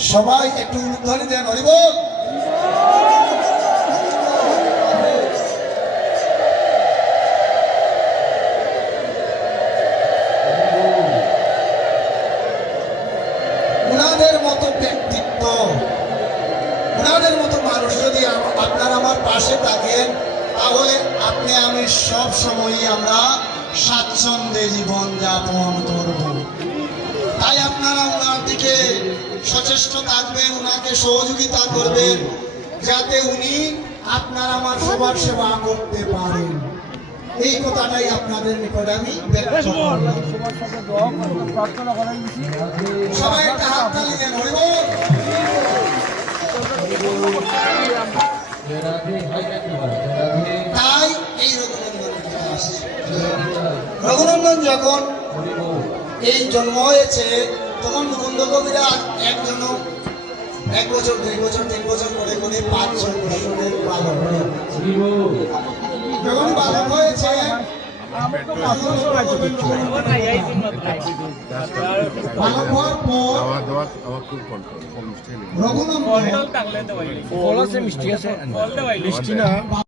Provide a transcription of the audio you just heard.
সবাই একটু উদ্ধারি দেন হরিবল উনাদের মতো ব্যক্তিত্ব, উনাদের মতো মানুষ যদি আপনার আমার পাশে থাকেন, তাহলে আপনি আমি সব সময়ই আমরা স্বাচ্ছন্দ্যে জীবন যাপন করব। সচেষ্ট থাকবেন ওনাকে সহযোগিতা করবেন যাতে উনি আপনার আমার সবার সেবা করতে পারেন। এই কথাটাই আপনাদের নিকটে আমি সবাই একটা হাত তালি তাই এই রঘুনন্দন যখন এই জন্ম হয়েছে তখন মুকুন্দ কবিরাজ একজন এক বছর দুই বছর তিন বছর করে করে পাঁচ ছয় বছরের বালক। যখন বালক হয়েছে মিষ্টি আছে। মিষ্টি না।